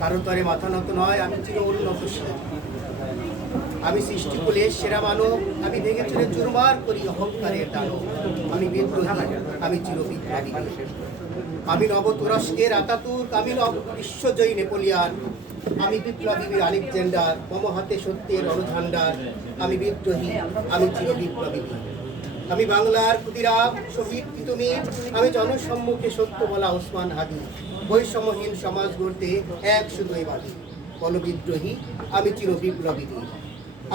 কারো তরে মাথা নত নয়, আমি চির উন্নতশীল। আমি সৃষ্টিকুলের সেরা মানব, আমি ভেঙে চলে চুরমার করি অহংকারের দানব। আমি বিদ্রোহী, আমি চির বিপ্লবী। আমি নব তুরস্কের আতাতুর্ক, আমি নব বিশ্বজয়ী নেপোলিয়ান। আমি বিপ্লবী বীর আলেকজান্ডার, মম হাতে সত্যের রণঝান্ডার। আমি বিদ্রোহী, আমি চির বিপ্লবী। আমি বাংলার ক্ষুদিরাম শহীদ তিতুমির, আমি জনসম্মুখে সত্য বলা ওসমান হাদি। বৈষম্যহীন সমাজ গড়তে এক শুধুই বাদী। গণবিদ্রোহী, আমি চির বিপ্লবী।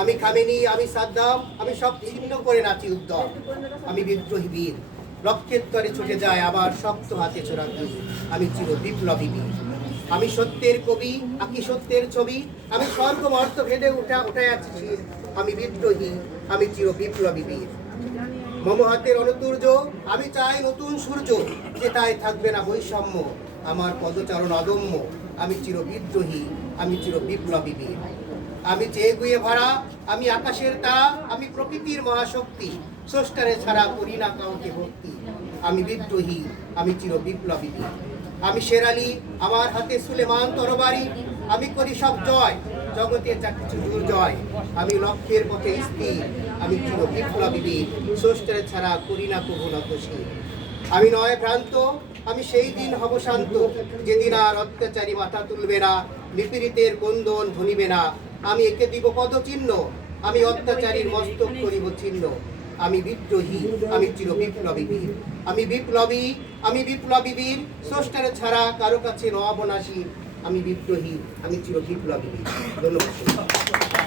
আমি খামেনি, আমি সাদ্দাম, আমি সব ছিন্ন করে নাচি উদ্যম। আমি বিদ্রোহী বীর, লক্ষ্যের তরে ছুটে যায় আবার শক্ত হাতে ছোড়া তীর। আমি চির বিপ্লবী বীর। আমি সত্যের কবি, আঁকি সত্যের ছবি। আমি স্বর্গমর্ত ভেদে উঠে আছি শির। আমি বিদ্রোহী, আমি চির বিপ্লবী বীর। মম হাতের অনুতুর্য, আমি চাই নতুন সূর্য, যেটায় থাকবে না বৈষম্য। আমার পদচারণ অদম্য, আমি চির বিদ্রোহী, আমি চির বিপ্লবী বীর। আমি চেয়ে গুয়ে ভরা, আমি আকাশের তারা, আমি প্রকৃতির মহাশক্তি। স্রষ্টারে ছাড়া করি না কাউকে ভক্তি। আমি বিদ্রোহী, আমি চির বিপ্লবী বীর। আমি শেরালি, আমার হাতে সুলেমান তরবারি। আমি করি সব জয়, জগতে যা কিছু দুর্জয়। আমি লক্ষ্যের পথে স্থির, আমি চির বিপ্লবী বীর। স্রষ্টারে ছাড়া করি না কভু নতশীল। আমি নয় ভ্রান্ত, আমি সেই দিন হব শান্ত, যেদিন আর অত্যাচারী মাথা তুলবে না, নিপীড়িতের ক্রন্দন ধ্বনিবে না। আমি একে দিব পদচিহ্ন, আমি অত্যাচারীর মস্তক করিব ছিন্ন। আমি বিদ্রোহী, আমি চির বিপ্লবী বীর। আমি বিপ্লবী, আমি বিপ্লবী বীর। স্রষ্টারে ছাড়া কারো কাছে নব নাসির। আমি বিদ্রোহী, আমি চির বিপ্লবী বীর। ধন্যবাদ।